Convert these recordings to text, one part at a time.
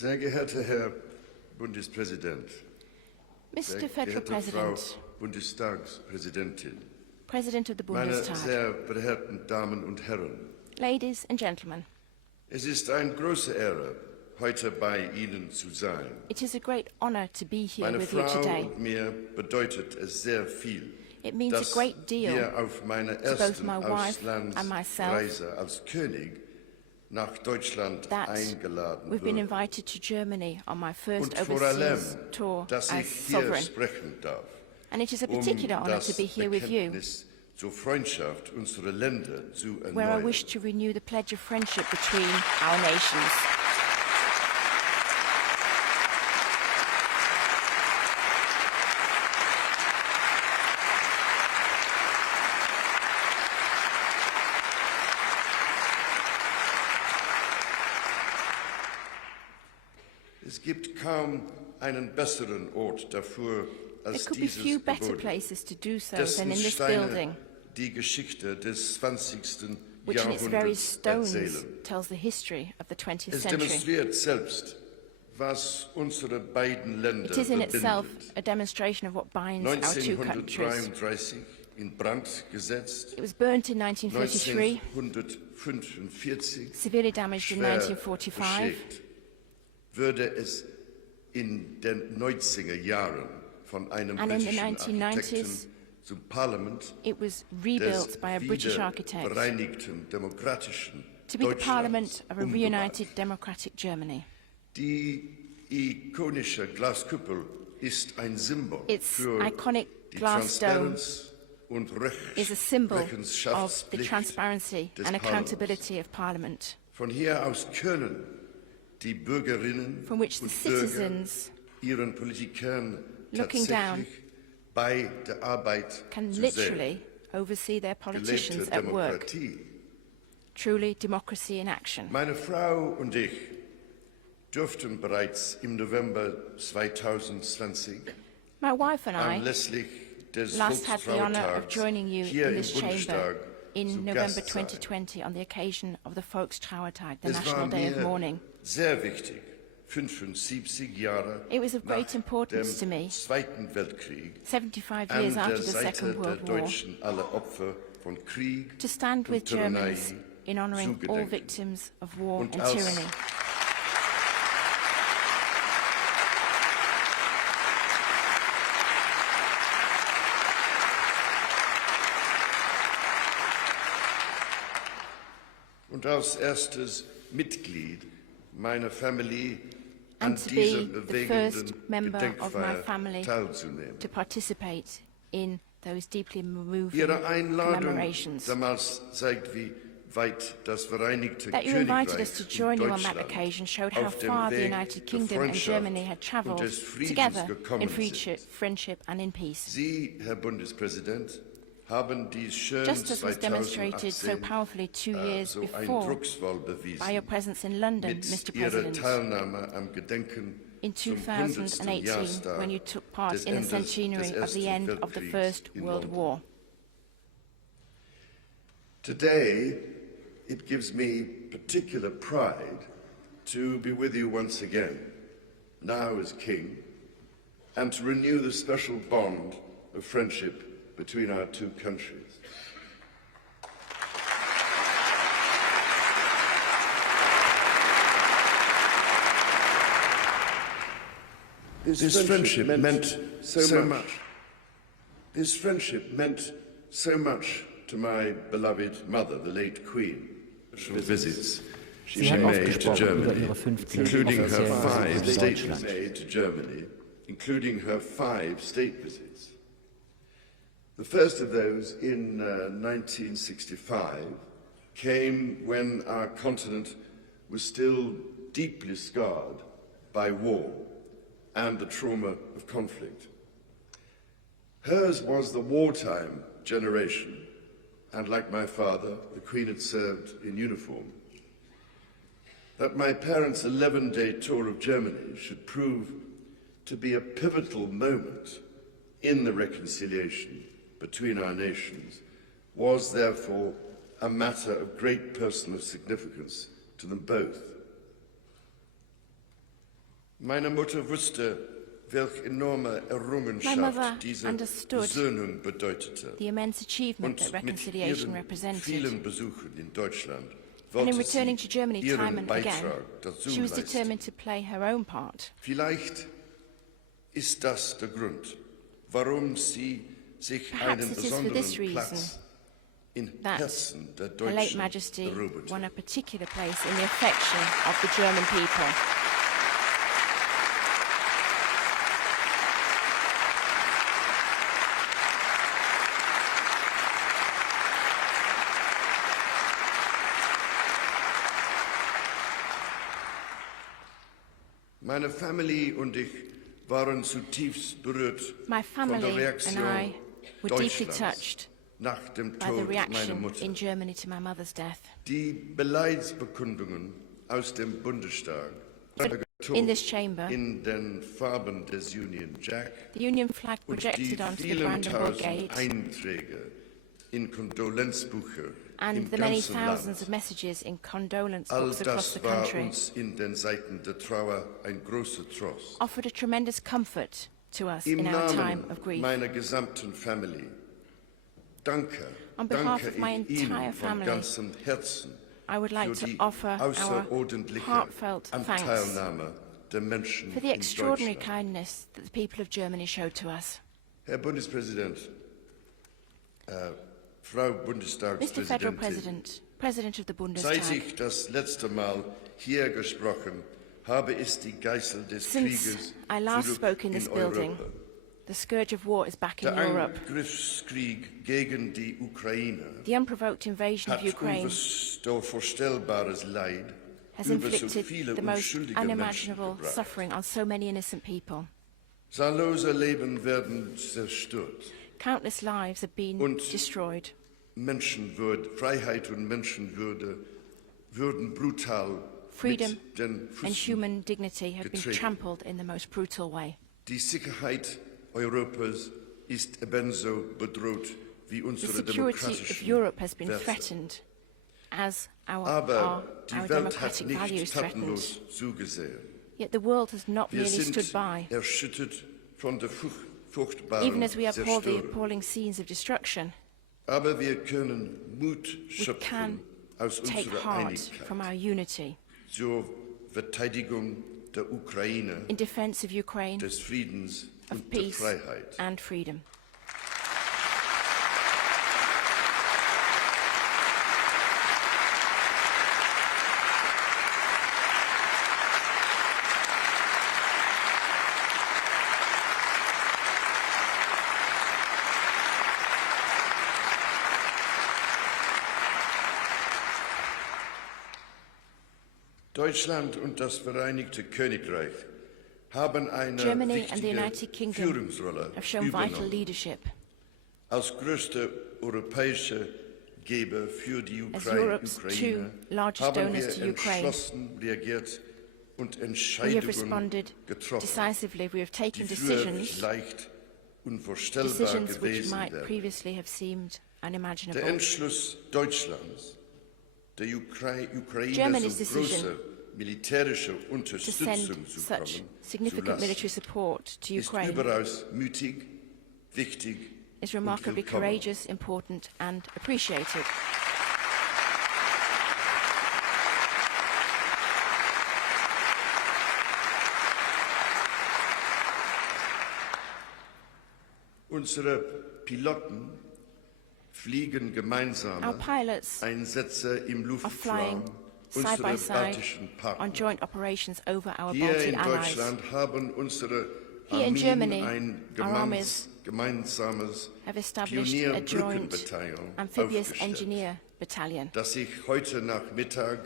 Sehr geehrter Herr Bundespräsident, Mr. Federal Frau President, Bundestagspräsidentin, President of the meine Bundestag, sehr verehrten Damen und Herren, ladies and gentlemen, es ist eine große Ehre, heute bei Ihnen zu sein. it is a great honor to be here Meine with you Frau today. und mir bedeutet es sehr viel, It means a dass great deal wir auf meiner to both ersten my wife and myself Auslandsreise als König nach Deutschland that eingeladen we've been wurden. invited to Germany on my first Und vor allem, overseas tour dass as ich hier sovereign. sprechen darf, And it is a particular honor to be here with you, Bekenntnis zur Freundschaft unserer Länder zu where I erneuern. wish to renew the pledge of friendship between our nations. Es gibt kaum einen besseren Ort dafür There als could be dieses few better Gebäude, places to do so dessen than in this Steine building, die Geschichte des 20. which in its very Jahrhunderts stones erzählen. tells the history of the 20th Es century. demonstriert selbst, was unsere beiden Länder It is in itself verbindet. a demonstration of what binds our two countries. 1933 in Brand gesetzt, It was burnt in 1933, 1945 severely damaged in schwer 1945, beschädigt, würde es in den 90er Jahren von einem And in the britischen 1990s, Architekten zum Parlament it was des rebuilt by a British architect wiederbereinigten demokratischen to be the Deutschlands parliament of a umgebaut. reunited democratic Germany. Die ikonische Glaskuppel ist ein Symbol Its für iconic die glass dome Transparenz und is a symbol of the Rechenschaftspflicht transparency des and Parlaments. accountability of Parliament, Von hier aus können die Bürgerinnen from which the und Bürger citizens ihren Politikern looking down tatsächlich bei der Arbeit can zu literally sehen. oversee their politicians Gelebte at work. Demokratie. Truly democracy in action. Meine Frau und ich durften bereits im November 2020 My wife and I anlässlich des last had the honour of Volkstrauertags joining you hier in im this chamber Bundestag in zu November Gast sein. 2020 on the occasion of the Volkstrauertag, the Es war National Day of mir Mourning. sehr wichtig, 75 Jahre It was of great nach importance to dem me, Zweiten Weltkrieg 75 an years der after the Seite Second der World War, Deutschen alle Opfer von Krieg to stand und with Tyrannei Germans in honouring zu all gedenken. victims of war Und and als tyranny. Und als erstes Mitglied meiner Familie an And to dieser be the bewegenden first member of my Gedenkfeier family teilzunehmen. to participate in those deeply moving Ihre Einladung commemorations. damals zeigt, wie weit das Vereinigte That you invited us Königreich to und join you on that Deutschland occasion showed how auf dem far the Weg United der Kingdom and Freundschaft Germany had und travelled des Friedens together gekommen in sind. friendship and in peace. Sie, Herr Bundespräsident, haben dies schön Just as was demonstrated so 2018 powerfully 2 years so before eindrucksvoll by your bewiesen presence in London, mit Mr. Ihrer President, Teilnahme am Gedenken in zum 100. 2018 Jahrestag when you took part des in the Endes centenary des of the Ersten end of the Weltkriegs First in World London. War. Today, it gives me particular pride to be with you once again, now as King, and to renew the special bond of friendship between our two countries. This friendship meant so much. This friendship meant so much to my beloved mother, the late Queen, visits she Sie hat made to ausgesprochen über Germany, ihre 15 including her offiziellen 5 Besuche in state Deutschland. made to Germany, including her 5 state visits. The first of those in 1965 came when our continent was still deeply scarred by war and the trauma of conflict. Hers was the wartime generation, and like my father, the Queen had served in uniform. That my parents' 11-day tour of Germany should prove to be a pivotal moment in the reconciliation between our nations was therefore a matter of great personal significance to them both. Meine Mutter wusste, welch enorme My mother Errungenschaft diese understood Versöhnung bedeutete. the immense achievement that Und mit reconciliation ihren represented. vielen Besuchen in Deutschland And in wollte returning to sie Germany time ihren and again, Beitrag dazu she was leisten. determined to play her own part. Vielleicht ist das der Grund, warum sie sich Perhaps einen it is for besonderen this reason Platz in that Herzen der Her late Deutschen Majesty eroberte. won a particular place in the affection of the German people. Meine Family und ich waren zutiefst berührt My von der family and Reaktion I were deeply Deutschlands touched nach dem by the Tod meiner reaction Mutter. in Germany to my mother's death. Die Beleidsbekundungen aus dem Bundestag In this chamber, in den Farben des Union Jack the Union flag und die projected onto the vielen Brandenburg tausend Gate Einträge in Kondolenzbücher and im the many ganzen thousands Land. of messages in condolence All books across the das war country uns in den Zeiten der Trauer ein großer Trost. offered a tremendous comfort to us Im in our time Namen of grief. meiner gesamten Family, danke, On behalf danke of my ich entire Ihnen von family, ganzem Herzen I would like für to die offer our außerordentliche heartfelt thanks Anteilnahme der Menschen for the in extraordinary Deutschland. kindness that the people of Germany showed to us. Herr Bundespräsident, Frau Mr. Federal Bundestagspräsidentin, President, President of the seit Bundestag, ich das letzte Mal hier gesprochen habe, ist die Geißel des since Krieges I last zurück spoke in this in building, Europa. the scourge of war is back in Der Europe. Angriffskrieg gegen die Ukraine The unprovoked invasion of hat Ukraine unvorstellbares Leid has über so inflicted viele the most unschuldige Menschen unimaginable gebracht. suffering on so many innocent people. Zahllose Leben werden zerstört. Countless lives have been Und destroyed. Menschenwürde, Freiheit und Menschenwürde würden brutal Freedom mit den and Füßen human dignity have been getreten. trampled in the most brutal way. Die Sicherheit Europas ist ebenso bedroht wie The unsere security of demokratischen Europe has been Werte. threatened, as our Aber die our Welt hat democratic nicht values threatened. tatenlos zugesehen. Yet the world has not Wir merely sind stood by. erschüttert von der Even furchtbaren as we uphold the Zerstörung. appalling scenes of destruction, Aber wir können Mut we schöpfen can aus take unserer heart from Einigkeit our unity zur Verteidigung der Ukraine, in defense of Ukraine, des Friedens of und der peace Freiheit. and freedom. Deutschland und das Vereinigte Königreich haben eine Germany and the wichtige United Kingdom Führungsrolle have shown vital übernommen. leadership. Als größter europäischer Geber für die As Ukraine Europe's two largest haben donors wir to Ukraine, entschlossen reagiert und we have Entscheidungen responded getroffen, decisively. We have taken die früher decisions, vielleicht unvorstellbar decisions which gewesen might wären. previously have seemed Der unimaginable. Entschluss Deutschlands, der Ukraine Germany's so decision große militärische To Unterstützung send zu such kommen, significant zu military lassen, support to ist Ukraine überaus mutig, wichtig is und remarkably willkommen. courageous, important and appreciated. Unsere Piloten fliegen Our gemeinsame pilots Einsätze im are flying Luftraum side by unserer side baltischen on Partner. joint operations over our Hier Baltic in allies. Deutschland haben unsere Here in Armeen Germany, ein our armies gemeinsames have established a joint Pionierbrückenbataillon amphibious aufgestellt, engineer battalion, das ich heute Nachmittag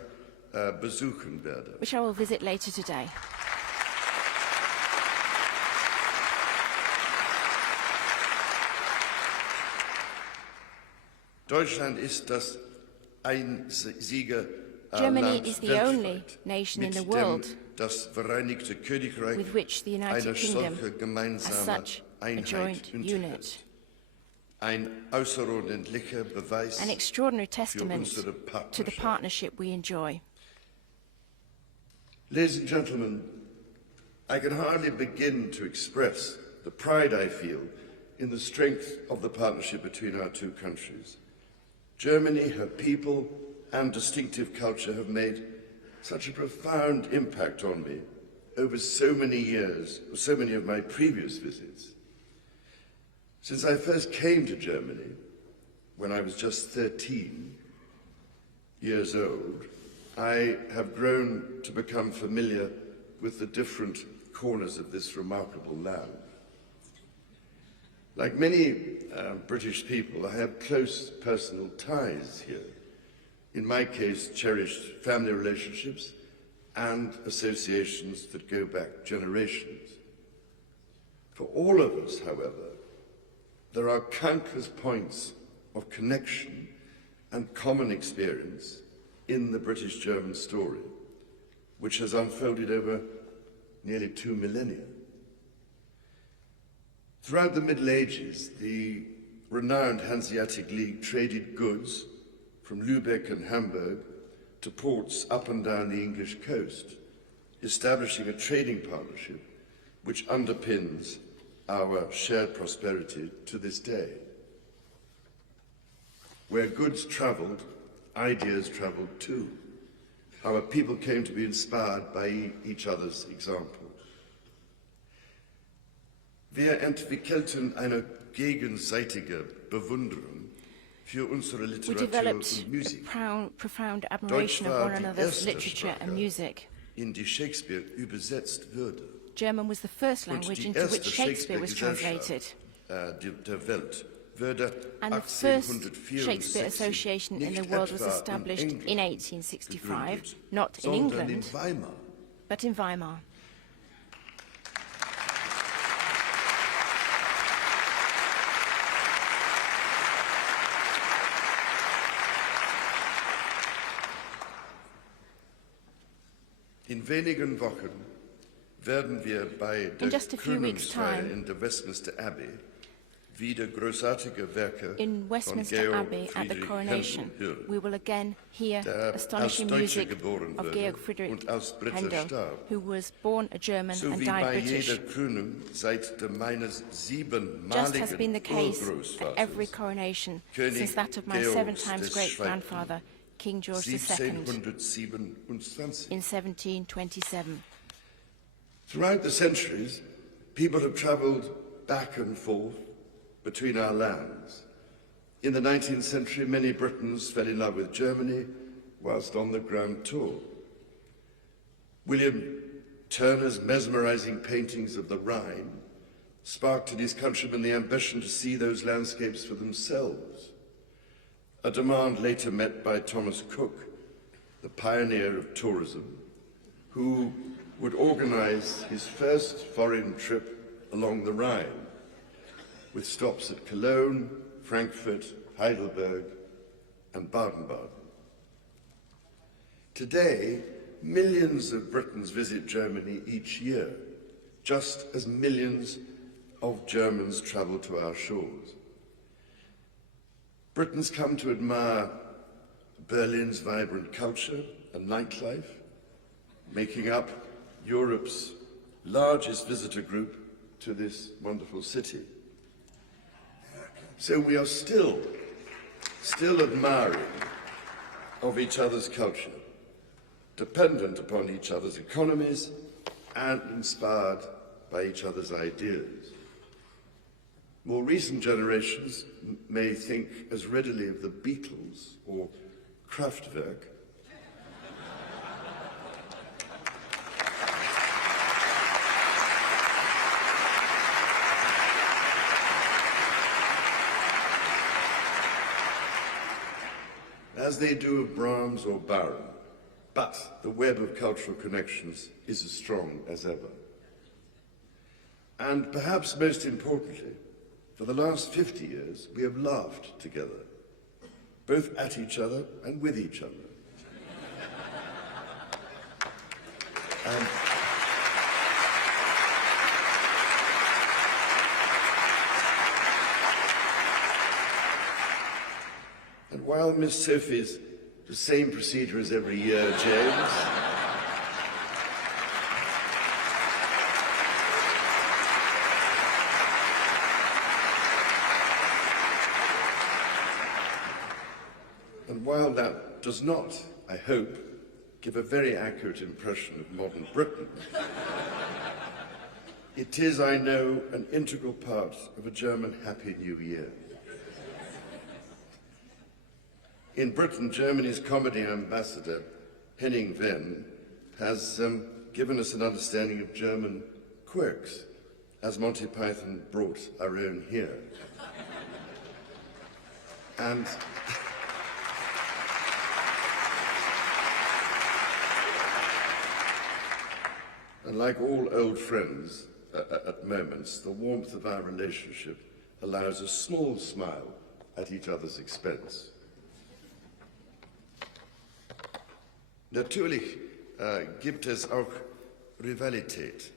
besuchen werde. which I will visit later today. Deutschland ist das einzige Germany Land is the weltweit, only nation in mit the dem world das Vereinigte Königreich with which the United eine Kingdom solche has gemeinsame such a Einheit joint unterhält. unit. Ein außerordentlicher Beweis An extraordinary für testament unsere to the partnership we enjoy. Ladies and gentlemen, I can hardly begin to express the pride I feel in the strength of the partnership between our two countries. Germany, her people, and distinctive culture have made such a profound impact on me over so many years, or so many of my previous visits. Since I first came to Germany, when I was just 13 years old, I have grown to become familiar with the different corners of this remarkable land. Like many British people, I have close personal ties here. In my case, cherished family relationships and associations that go back generations. For all of us, however, there are countless points of connection and common experience in the British-German story, which has unfolded over nearly 2 millennia. Throughout the Middle Ages, the renowned Hanseatic League traded goods from Lübeck and Hamburg to ports up and down the English coast, establishing a trading partnership which underpins our shared prosperity to this day. Where goods travelled, ideas travelled too. Our people came to be inspired by each other's example. Wir entwickelten eine gegenseitige Bewunderung für unsere We Literatur developed und Musik. a profound admiration of one another's literature and music. In die Shakespeare übersetzt wurde. German was the first language into which Shakespeare was translated. Der Welt wurde And the first 1864 Shakespeare Association in the world was established in 1865, not in sondern England, in Weimar. but in Weimar. In wenigen Wochen werden wir bei In der just a few weeks' Krönungsfeier time, in der Westminster Abbey wieder großartige Werke in Westminster von Georg Abbey at the Friedrich coronation, Händel hören, we will again hear der astonishing als Deutscher music geboren of wurde Georg Friedrich und als Brite Händel, starb. who was born a German So and wie died bei British. jeder Krönung seit meines Just has been the siebenmaligen case at every Urgroßvaters coronation König since that of my Georgs 7 times des great-grandfather, King George II, 1727. in 1727. Throughout the centuries, people have travelled back and forth between our lands. In the 19th century, many Britons fell in love with Germany whilst on the Grand Tour. William Turner's mesmerizing paintings of the Rhine sparked in his countrymen the ambition to see those landscapes for themselves, a demand later met by Thomas Cook, the pioneer of tourism, who would organize his first foreign trip along the Rhine, with stops at Cologne, Frankfurt, Heidelberg, and Baden-Baden. Today, millions of Britons visit Germany each year, just as millions of Germans travel to our shores. Britons come to admire Berlin's vibrant culture and nightlife, making up Europe's largest visitor group to this wonderful city. So we are still admiring of each other's culture, dependent upon each other's economies, and inspired by each other's ideas. More recent generations may think as readily of the Beatles or Kraftwerk as they do of Brahms or Baron, but the web of cultural connections is as strong as ever. And perhaps most importantly, for the last 50 years, we have laughed together, both at each other and with each other. And while Miss Sophie's the same procedure as every year, James, while that does not, I hope, give a very accurate impression of modern Britain, it is, I know, an integral part of a German Happy New Year. In Britain, Germany's comedy ambassador, Henning Wenn, has given us an understanding of German quirks, as Monty Python brought our own here. And like all old friends, at moments, the warmth of our relationship allows a small smile at each other's expense. Natürlich gibt es auch Rivalität.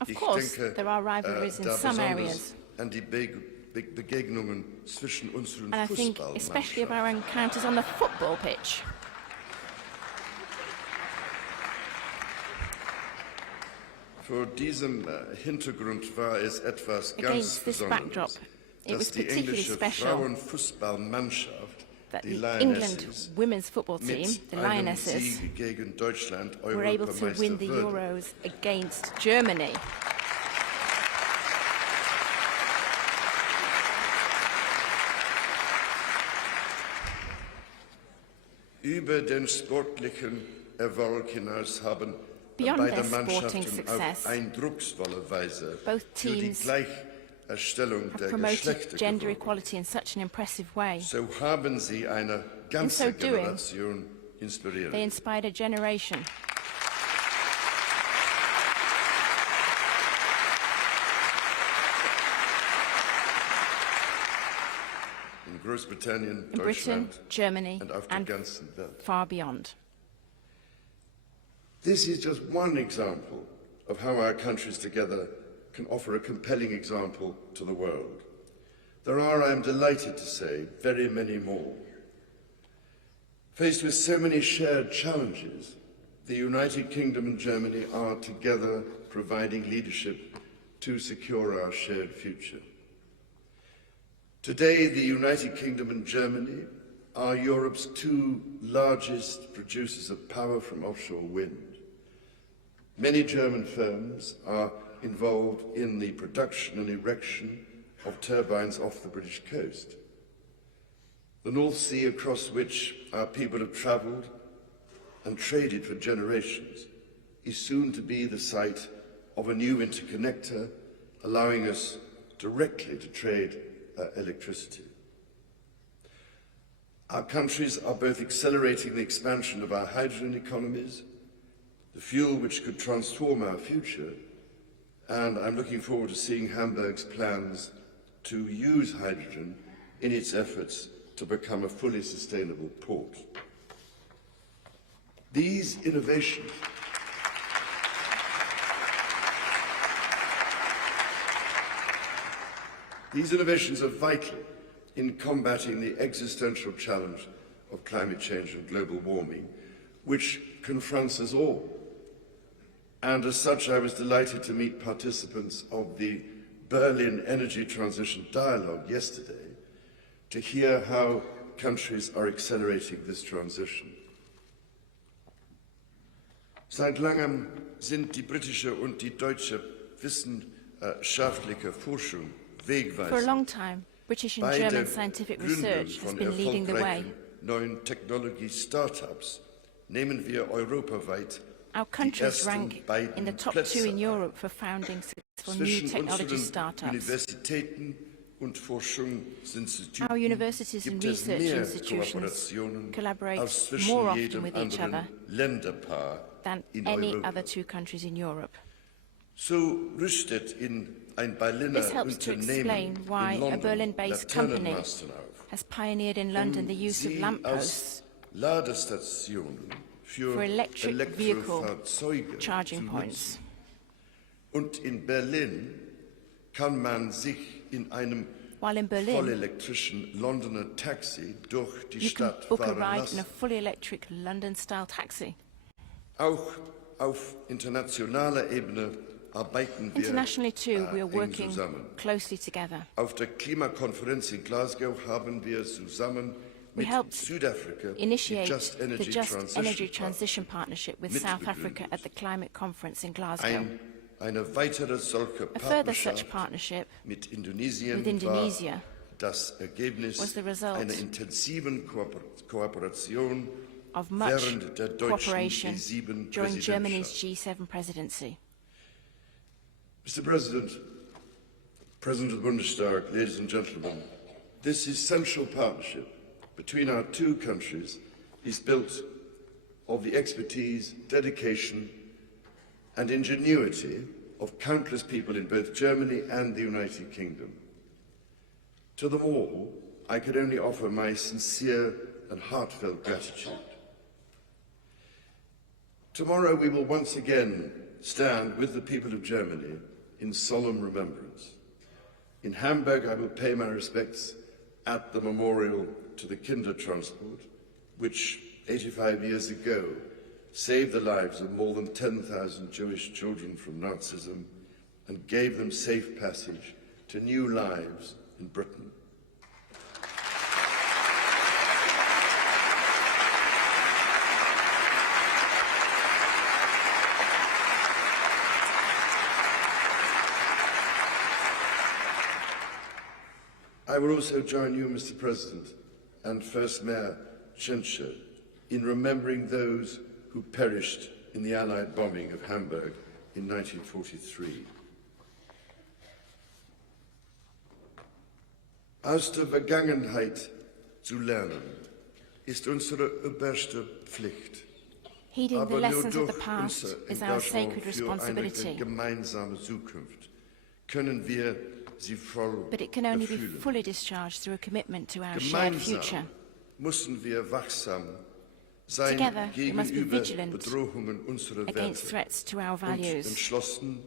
Of course, there are rivalries in some areas. An die Begegnungen zwischen unseren And I think especially of our encounters on the football pitch. Vor diesem Hintergrund war es etwas ganz Against this backdrop, Besonderes, it was dass die particularly englische special Frauenfußballmannschaft, that die the England Lionesses, women's football team, mit the einem Lionesses, Sieg gegen Deutschland were able to win the Europameister wurde. Euros against Germany. Über den sportlichen Erfolg hinaus haben Beyond beide their sporting Mannschaften success, auf eindrucksvolle Weise both für die teams Gleichstellung have der promoted Geschlechter gender geworben. equality in such an impressive way. So haben sie eine ganze so doing, Generation inspiriert. They inspired a generation. In Großbritannien, In Britain, Deutschland Germany, und auf der and ganzen Welt. far beyond. This is just one example of how our countries together can offer a compelling example to the world. There are, I am delighted to say, very many more. Faced with so many shared challenges, the United Kingdom and Germany are together providing leadership to secure our shared future. Today, the United Kingdom and Germany are Europe's two largest producers of power from offshore wind. Many German firms are involved in the production and erection of turbines off the British coast. The North Sea, across which our people have travelled and traded for generations, is soon to be the site of a new interconnector, allowing us directly to trade electricity. Our countries are both accelerating the expansion of our hydrogen economies, the fuel which could transform our future, and I'm looking forward to seeing Hamburg's plans to use hydrogen in its efforts to become a fully sustainable port. These innovations are vital in combating the existential challenge of climate change and global warming, which confronts us all. And as such, I was delighted to meet participants of the Berlin Energy Transition Dialogue yesterday to hear how countries are accelerating this transition. Seit langem sind die britische und die deutsche wissenschaftliche Forschung wegweisend. For a long time, British and German scientific research has been leading the way. Neuen Technologie-Startups nehmen wir europaweit Our countries rank in the top 2 in Europe for founding successful new technology startups. Our universities and research institutions collaborate more often with each other than any other 2 countries in Europe. This helps to explain why a Berlin-based company has pioneered in London the use of lampposts for electric vehicle charging points. Und in Berlin kann man sich in einem While in Berlin, vollelektrischen Londoner Taxi durch die you can Stadt book a fahren ride lassen. in a fully electric London-style taxi. Auch auf internationaler Ebene arbeiten wir Internationally too, we are eng working zusammen. closely together. Auf der Klimakonferenz in Glasgow haben wir zusammen We helped initiate the Just Energy Transition Partnership with South Africa at the Climate Conference in Glasgow. A further such partnership with Indonesia was the result of much cooperation during Germany's G7 presidency. Mr. President, President of the Bundestag, ladies and gentlemen, this essential partnership between our two countries is built of the expertise, dedication, and ingenuity of countless people in both Germany and the United Kingdom. To them all, I could only offer my sincere and heartfelt gratitude. Tomorrow we will once again stand with the people of Germany in solemn remembrance. In Hamburg, I will pay my respects at the memorial to the Kindertransport, which 85 years ago saved the lives of more than 10,000 Jewish children from Nazism and gave them safe passage to new lives in Britain. I will also join you, Mr. President, and First Mayor Tschentscher in remembering those who perished in the Allied bombing of Hamburg in 1943. Aus der Vergangenheit zu lernen ist unsere oberste Pflicht. Heeding the lessons of the past is our sacred responsibility. Gemeinsame Zukunft können wir sie voll But it can only be erfüllen. fully discharged through a commitment to our shared future. Müssen wir wachsam sein Together, we must be gegenüber vigilant Bedrohungen unserer against Werte threats to our und values entschlossen,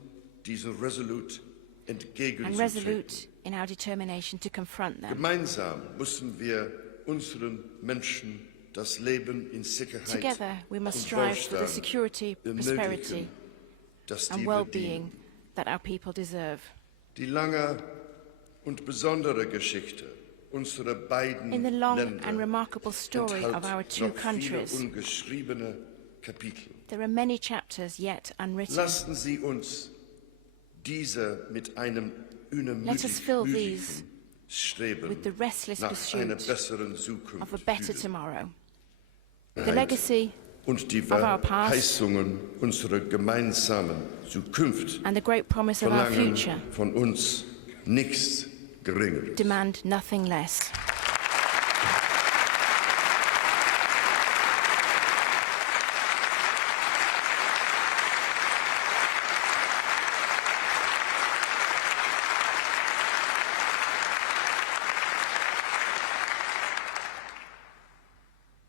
diesen resolut and entgegenzutreten. resolute in our determination to confront them. Gemeinsam müssen wir unseren Menschen das Leben in Sicherheit Together, we must und strive for the Wohlstand security, prosperity ermöglichen, das and die well-being verdienen. that our people deserve. Die lange und besondere Geschichte unserer beiden In the long Länder and remarkable story enthält of our two noch viele countries, ungeschriebene Kapitel. there are many chapters yet unwritten. Lassen Sie uns diese mit einem Let us fill these unermüdlichen Streben with the restless nach einer pursuit besseren of a Zukunft better füllen. tomorrow. The legacy Und die of our past Verheißungen unserer gemeinsamen Zukunft and the great promise of our verlangen future von uns nichts Geringeres. demand nothing less.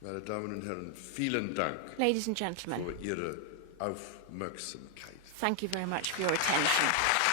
Meine Damen und Herren, vielen Dank Ladies and gentlemen, für Ihre Aufmerksamkeit. thank you very much for your attention.